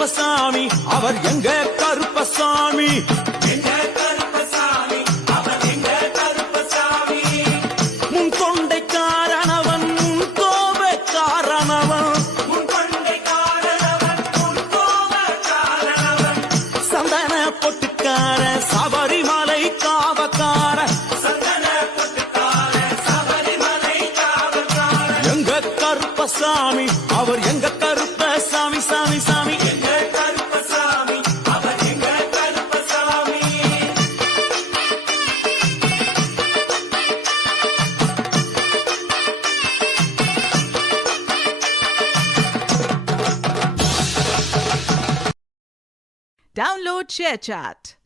கருப்பசாமி அவர் எங்க கருப்பசாமி. முன் கொண்டைக்காரனவன் முன் கோபக்காரனவன் சந்தன பொட்டுக்கார சபரிமலை காவக்கார எங்க கருப்பசாமி அவர் எங்க கருப்பசாமி சாமி சாமி. Download ShareChat.